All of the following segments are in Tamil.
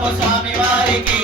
తెచ్చినాము స్వామి వారికి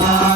Allah.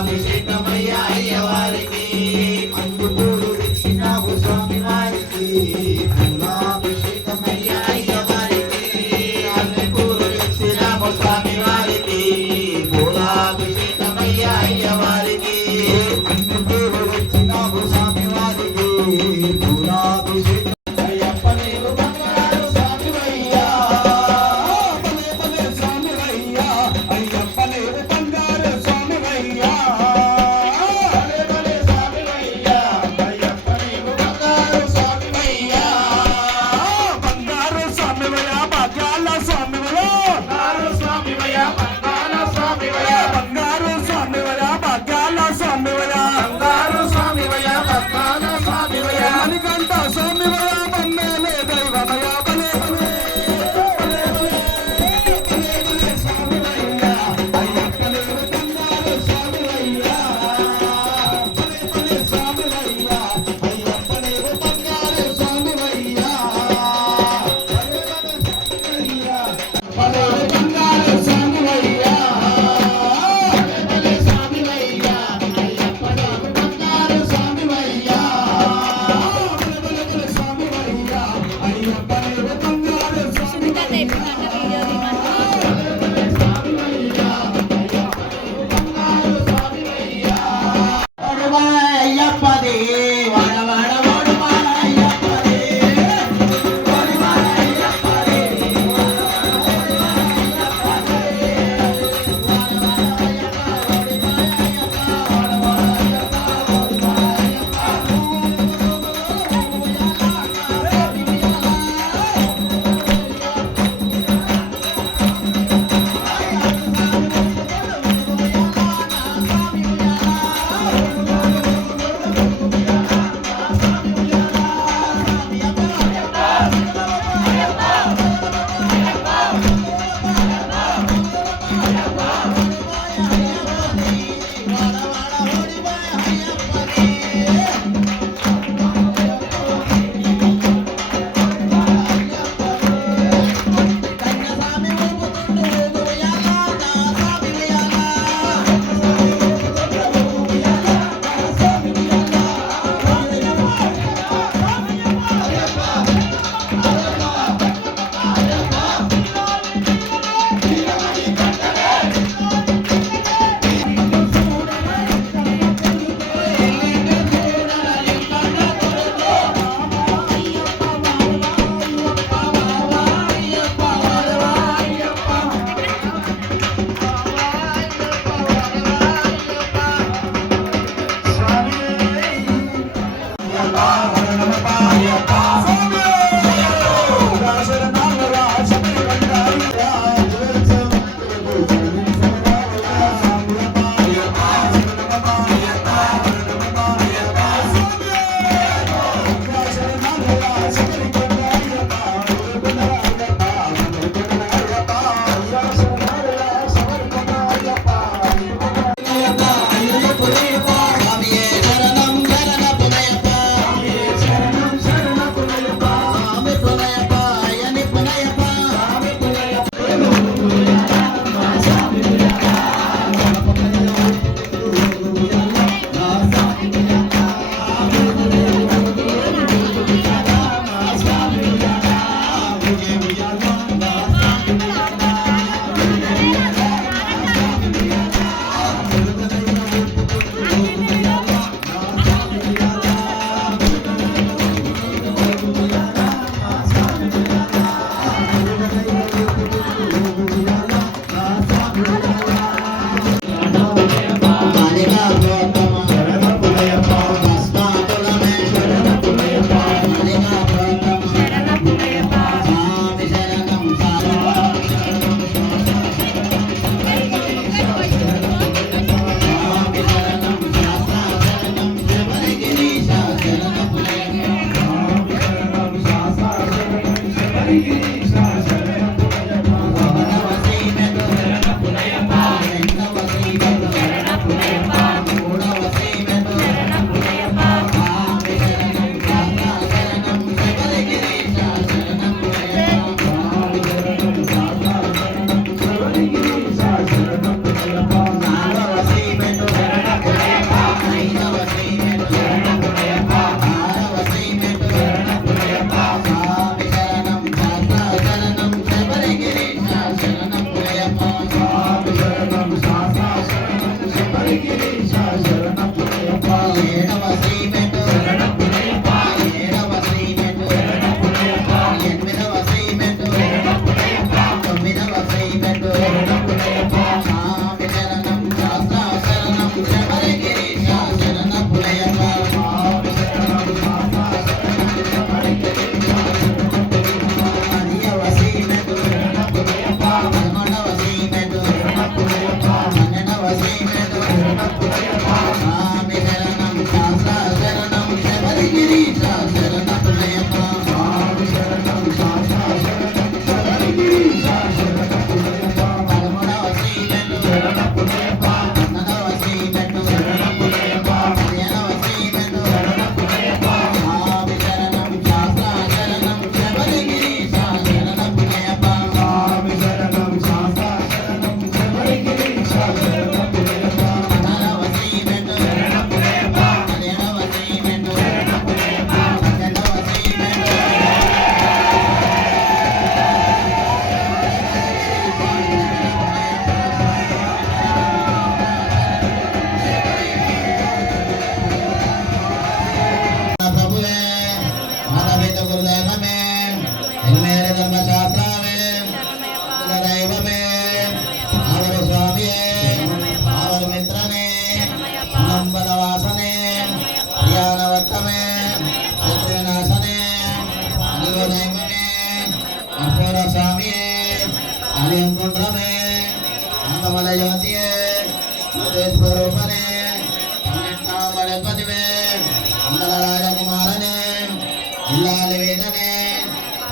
இல்லாத வேதனே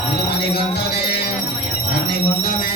திருமணி கண்டனே கண்ணை ஸ்ரீராமபாதமே